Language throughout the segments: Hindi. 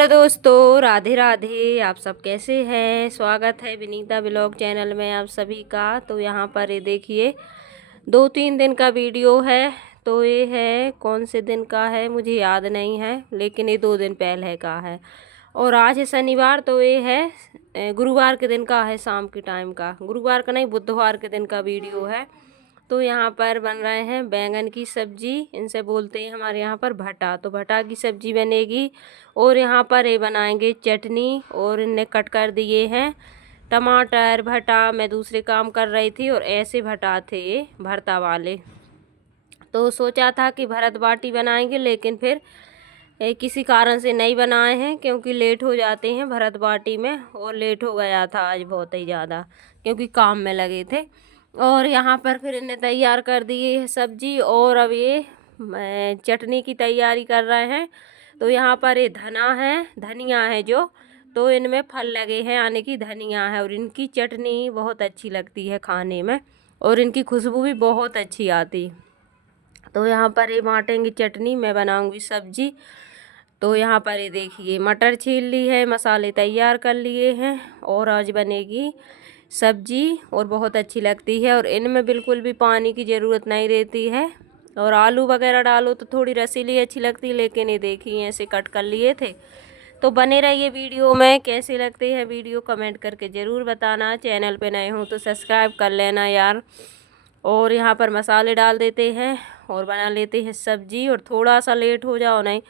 हेलो दोस्तों, राधे राधे। आप सब कैसे हैं? स्वागत है विनीता ब्लॉग चैनल में आप सभी का। तो यहाँ पर ये देखिए 2-3 दिन का वीडियो है। तो ये है कौन से दिन का है मुझे याद नहीं है, लेकिन ये 2 दिन पहले का है। और आज है शनिवार, तो ये है गुरुवार के दिन का है, शाम के टाइम का। गुरुवार का नहीं, बुधवार के दिन का वीडियो है। तो यहाँ पर बन रहे हैं बैंगन की सब्जी, इनसे बोलते हैं हमारे यहाँ पर भटा। तो भटा की सब्जी बनेगी। और यहाँ पर ये बनाएंगे चटनी, और इनने कट कर दिए हैं टमाटर। भटा मैं दूसरे काम कर रही थी और ऐसे भटा थे ये भरता वाले। तो सोचा था कि भरत बाटी बनाएंगे, लेकिन फिर किसी कारण से नहीं बनाए हैं, क्योंकि लेट हो जाते हैं भरत बाटी में। और लेट हो गया था आज बहुत ही ज़्यादा, क्योंकि काम में लगे थे। और यहाँ पर फिर इन्हें तैयार कर दिए है सब्जी, और अब ये चटनी की तैयारी कर रहे हैं। तो यहाँ पर ये धनिया है जो, तो इनमें फल लगे हैं, यानी कि धनिया है। और इनकी चटनी बहुत अच्छी लगती है खाने में, और इनकी खुशबू भी बहुत अच्छी आती। तो यहाँ पर ये बाटेंगी चटनी, मैं बनाऊंगी सब्जी। तो यहाँ पर ये देखिए मटर छील ली है, मसाले तैयार कर लिए हैं, और आज बनेगी सब्जी और बहुत अच्छी लगती है। और इनमें बिल्कुल भी पानी की ज़रूरत नहीं रहती है। और आलू वगैरह डालो तो थोड़ी रसीली अच्छी लगती है, लेकिन ये देखिए ऐसे कट कर लिए थे। तो बने रहिए वीडियो में। कैसी लगती है वीडियो कमेंट करके ज़रूर बताना। चैनल पे नए हो तो सब्सक्राइब कर लेना यार। और यहाँ पर मसाले डाल देते हैं और बना लेते हैं सब्जी। और थोड़ा सा लेट हो जाओ नहीं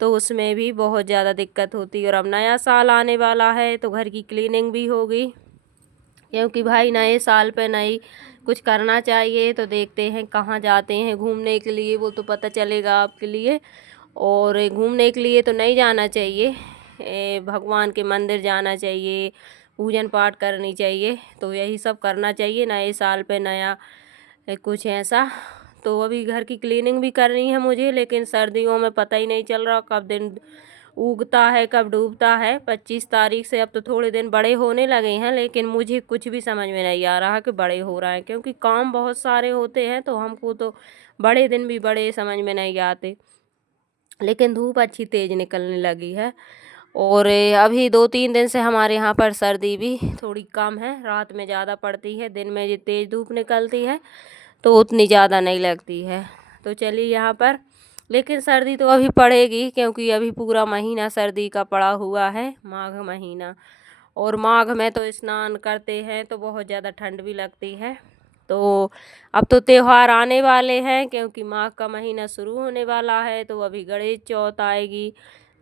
तो उसमें भी बहुत ज़्यादा दिक्कत होती है। और अब नया साल आने वाला है, तो घर की क्लीनिंग भी होगी, क्योंकि भाई नए साल पे नई कुछ करना चाहिए। तो देखते हैं कहाँ जाते हैं घूमने के लिए, वो तो पता चलेगा आपके लिए। और घूमने के लिए तो नहीं जाना चाहिए, भगवान के मंदिर जाना चाहिए, पूजन पाठ करनी चाहिए। तो यही सब करना चाहिए नए साल पे, नया कुछ ऐसा। तो अभी घर की क्लीनिंग भी करनी है मुझे, लेकिन सर्दियों में पता ही नहीं चल रहा कब दिन उगता है कब डूबता है। 25 तारीख से अब तो थोड़े दिन बड़े होने लगे हैं, लेकिन मुझे कुछ भी समझ में नहीं आ रहा कि बड़े हो रहे हैं, क्योंकि काम बहुत सारे होते हैं। तो हमको तो बड़े दिन भी बड़े समझ में नहीं आते। लेकिन धूप अच्छी तेज़ निकलने लगी है। और अभी 2-3 दिन से हमारे यहाँ पर सर्दी भी थोड़ी कम है, रात में ज़्यादा पड़ती है, दिन में जो तेज़ धूप निकलती है तो उतनी ज़्यादा नहीं लगती है। तो चलिए यहाँ पर, लेकिन सर्दी तो अभी पड़ेगी, क्योंकि अभी पूरा महीना सर्दी का पड़ा हुआ है, माघ महीना। और माघ में तो स्नान करते हैं तो बहुत ज़्यादा ठंड भी लगती है। तो अब तो त्यौहार आने वाले हैं, क्योंकि माघ का महीना शुरू होने वाला है। तो अभी गणेश चौथ आएगी,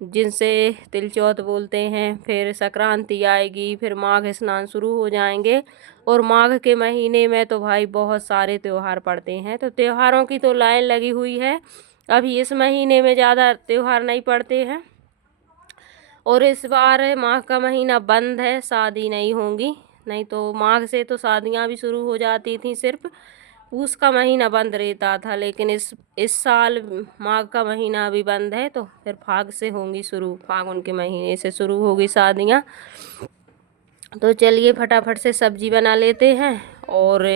जिनसे तिल चौथ बोलते हैं, फिर संक्रांति आएगी, फिर माघ स्नान शुरू हो जाएंगे। और माघ के महीने में तो भाई बहुत सारे त्यौहार पड़ते हैं। तो त्योहारों की तो लाइन लगी हुई है। अभी इस महीने में ज़्यादा त्यौहार नहीं पड़ते हैं। और इस बार माघ का महीना बंद है, शादी नहीं होंगी। नहीं तो माघ से तो शादियां भी शुरू हो जाती थी, सिर्फ पूस का महीना बंद रहता था। लेकिन इस साल माघ का महीना अभी बंद है, तो फिर फाग से होंगी शुरू, फागुन के महीने से शुरू होगी शादियाँ। तो चलिए फटाफट से सब्जी बना लेते हैं, और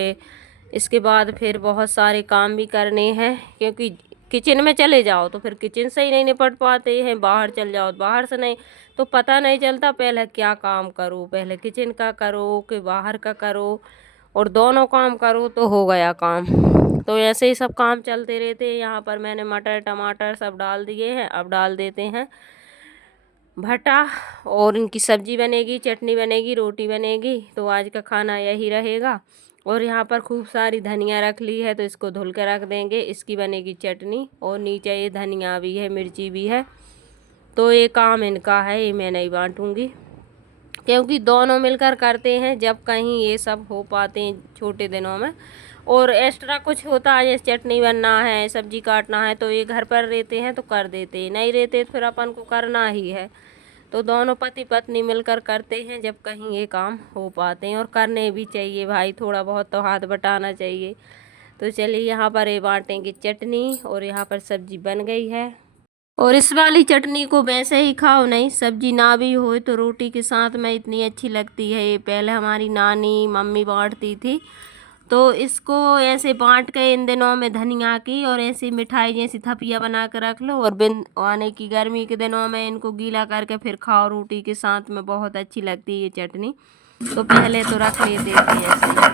इसके बाद फिर बहुत सारे काम भी करने हैं, क्योंकि किचन में चले जाओ तो फिर किचन से ही नहीं निपट पाते हैं, बाहर चल जाओ तो बाहर से नहीं, तो पता नहीं चलता पहले क्या काम करो, पहले किचन का करो कि बाहर का करो। और दोनों काम करो तो हो गया काम। तो ऐसे ही सब काम चलते रहते हैं। यहाँ पर मैंने मटर टमाटर सब डाल दिए हैं, अब डाल देते हैं भटा, और इनकी सब्जी बनेगी, चटनी बनेगी, रोटी बनेगी। तो आज का खाना यही रहेगा। और यहाँ पर खूब सारी धनिया रख ली है, तो इसको धुल के रख देंगे, इसकी बनेगी चटनी। और नीचे ये धनिया भी है, मिर्ची भी है। तो ये काम इनका है, ये मैं नहीं बांटूंगी, क्योंकि दोनों मिलकर करते हैं जब कहीं ये सब हो पाते हैं छोटे दिनों में। और एक्स्ट्रा कुछ होता है, जैसे चटनी बनना है, सब्जी काटना है, तो ये घर पर रहते हैं तो कर देते हैं, नहीं रहते तो फिर अपन को करना ही है। तो दोनों पति पत्नी मिलकर करते हैं जब कहीं ये काम हो पाते हैं। और करने भी चाहिए भाई, थोड़ा बहुत तो हाथ बटाना चाहिए। तो चलिए यहाँ पर ये बांटेंगे चटनी, और यहाँ पर सब्जी बन गई है। और इस वाली चटनी को वैसे ही खाओ, नहीं सब्जी ना भी हो तो रोटी के साथ में इतनी अच्छी लगती है। ये पहले हमारी नानी मम्मी बांटती थी, तो इसको ऐसे बांट के इन दिनों में धनिया की और ऐसी मिठाई जैसी थपिया बना के रख लो, और बिन आने की गर्मी के दिनों में इनको गीला करके फिर खाओ रोटी के साथ में, बहुत अच्छी लगती है ये चटनी। तो पहले तो रख लेते थे ऐसे।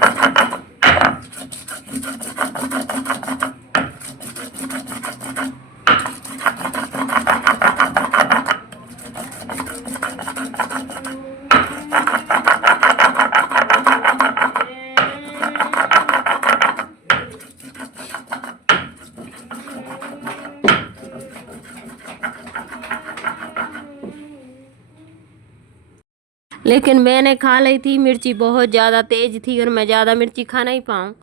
लेकिन मैंने खा ली थी, मिर्ची बहुत ज़्यादा तेज़ थी और मैं ज़्यादा मिर्ची खा नहीं पाऊँ,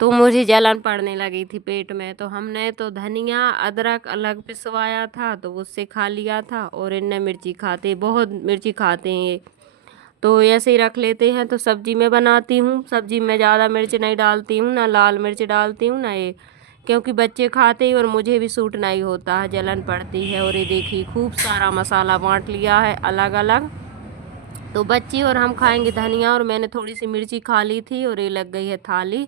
तो मुझे जलन पड़ने लगी थी पेट में। तो हमने तो धनिया अदरक अलग पिसवाया था तो उससे खा लिया था, और इनने मिर्ची खाते, बहुत मिर्ची खाते हैं ये, तो ऐसे ही रख लेते हैं। तो सब्जी में बनाती हूँ, सब्जी में ज़्यादा मिर्च नहीं डालती हूँ, ना लाल मिर्च डालती हूँ ना ये, क्योंकि बच्चे खाते ही और मुझे भी सूट नहीं होता है, जलन पड़ती है। और ये देखिए खूब सारा मसाला बांट लिया है अलग अलग, तो बच्ची और हम खाएंगे धनिया, और मैंने थोड़ी सी मिर्ची खा ली थी और ये लग गई है थाली।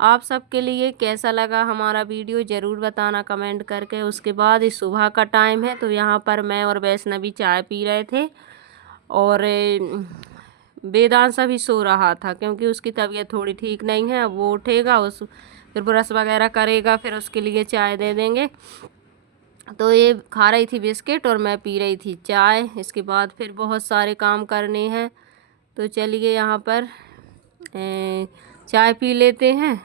आप सबके लिए कैसा लगा हमारा वीडियो ज़रूर बताना कमेंट करके। उसके बाद इस सुबह का टाइम है, तो यहाँ पर मैं और वैष्णवी चाय पी रहे थे, और वेदांश भी सो रहा था क्योंकि उसकी तबीयत थोड़ी ठीक नहीं है। अब वो उठेगा, उस फिर ब्रश वगैरह करेगा, फिर उसके लिए चाय दे देंगे। तो ये खा रही थी बिस्किट और मैं पी रही थी चाय। इसके बाद फिर बहुत सारे काम करने हैं, तो चलिए यहाँ पर चाय पी लेते हैं।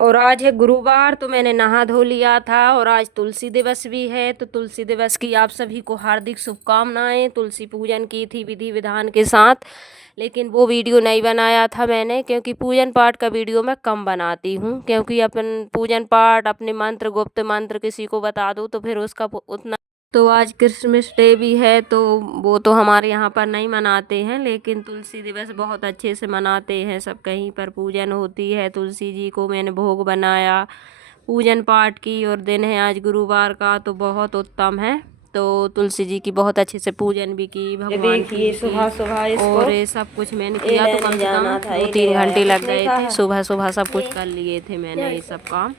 और आज है गुरुवार, तो मैंने नहा धो लिया था, और आज तुलसी दिवस भी है, तो तुलसी दिवस की आप सभी को हार्दिक शुभकामनाएं। तुलसी पूजन की थी विधि विधान के साथ, लेकिन वो वीडियो नहीं बनाया था मैंने, क्योंकि पूजन पाठ का वीडियो मैं कम बनाती हूँ, क्योंकि अपन पूजन पाठ अपने मंत्र गुप्त मंत्र किसी को बता दूँ तो फिर उसका उतना। तो आज क्रिसमस डे भी है, तो वो तो हमारे यहाँ पर नहीं मनाते हैं, लेकिन तुलसी दिवस बहुत अच्छे से मनाते हैं सब। कहीं पर पूजन होती है, तुलसी जी को मैंने भोग बनाया, पूजन पाठ की, और दिन है आज गुरुवार का, तो बहुत उत्तम है। तो तुलसी जी की बहुत अच्छे से पूजन भी की, भगवान की सुबह सुबह इसको, और ये सब कुछ मैंने किया, तो कम से कम 2-3 घंटे लग गए थे। सुबह सुबह सब कुछ कर लिए थे मैंने ये सब काम।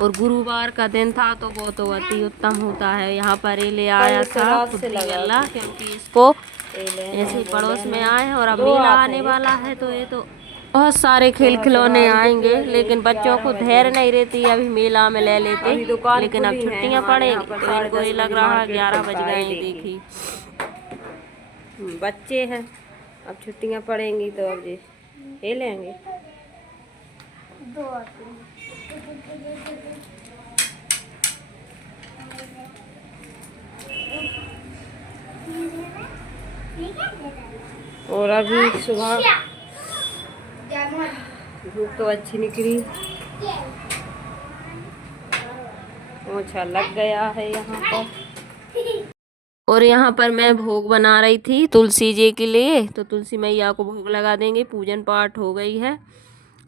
और गुरुवार का दिन था तो वो तो अति उत्तम होता है। यहाँ पर ये ले आया था गल्ला, क्योंकि इसको ऐसे पड़ोस में आए हैं, और अब मेला आने वाला है, तो ये तो बहुत सारे खेल खिलौने आएंगे, लेकिन बच्चों को धैर्य नहीं रहती, अभी मेला में ले लेते, लेकिन अब छुट्टियां पड़ेंगी तो इनको ये लग रहा है 11 बज गए। देखी बच्चे हैं, अब छुट्टियां पड़ेंगी तो अब ये खेलेंगे। और अभी सुबह धूप तो अच्छी निकली, अच्छा लग गया है यहाँ पर। और यहाँ पर मैं भोग बना रही थी तुलसी जी के लिए, तो तुलसी मैया को भोग लगा देंगे, पूजन पाठ हो गई है,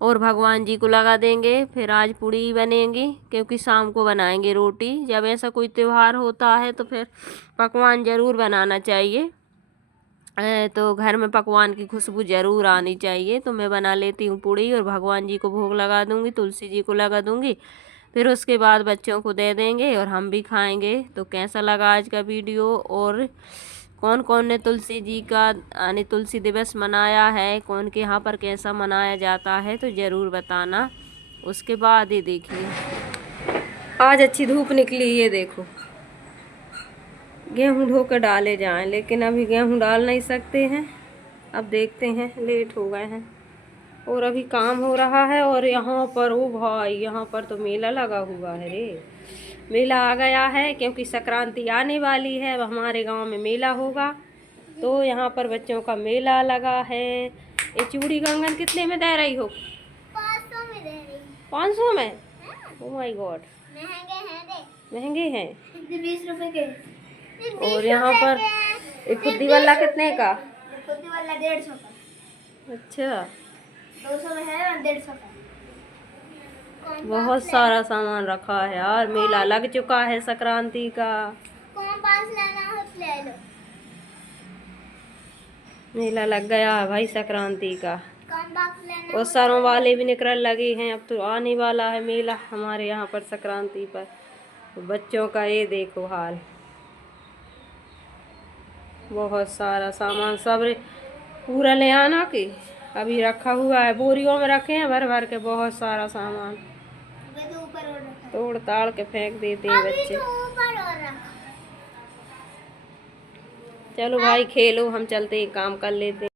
और भगवान जी को लगा देंगे। फिर आज पूड़ी बनेंगी, क्योंकि शाम को बनाएंगे रोटी। जब ऐसा कोई त्यौहार होता है तो फिर पकवान ज़रूर बनाना चाहिए, तो घर में पकवान की खुशबू ज़रूर आनी चाहिए। तो मैं बना लेती हूँ पूड़ी, और भगवान जी को भोग लगा दूँगी, तुलसी जी को लगा दूँगी, फिर उसके बाद बच्चों को दे देंगे और हम भी खाएंगे। तो कैसा लगा आज का वीडियो, और कौन कौन ने तुलसी जी का यानी तुलसी दिवस मनाया है, कौन के यहाँ पर कैसा मनाया जाता है, तो ज़रूर बताना। उसके बाद ये देखिए आज अच्छी धूप निकली, ये देखो गेहूँ धो कर डाले जाएं, लेकिन अभी गेहूँ डाल नहीं सकते हैं, अब देखते हैं, लेट हो गए हैं, और अभी काम हो रहा है। और यहाँ पर ओ भाई, यहाँ पर तो मेला लगा हुआ है रे, मेला आ गया है, क्योंकि संक्रांति आने वाली है, अब हमारे गांव में मेला होगा, तो यहाँ पर बच्चों का मेला लगा है। ये चूड़ी कंगन कितने में दे रही हो? 500 में दे रही। 500 में? ओ माय गॉड, महंगे हैं। 20 रुपए के। और यहाँ पर एक खुद्दी वाला कितने का? खुद्दी वाला 150 का। अच्छा, 200 में है, 150 का। बहुत सारा सामान रखा है यार, मेला लग चुका है संक्रांति का। कौन पास लेना हो ले लो। मेला लग गया है भाई संक्रांति का। और सरों वाले भी निकल लगे हैं। अब तो आने वाला है मेला हमारे यहाँ पर संक्रांति पर। बच्चों का ये देखो हाल, बहुत सारा सामान सब पूरा ले आना के अभी रखा हुआ है, बोरियों में रखे हैं भर भर के बहुत सारा सामान। तोड़ ताड़ के फेंक देते हैं बच्चे। चलो भाई खेलो, हम चलते हैं काम कर लेते हैं।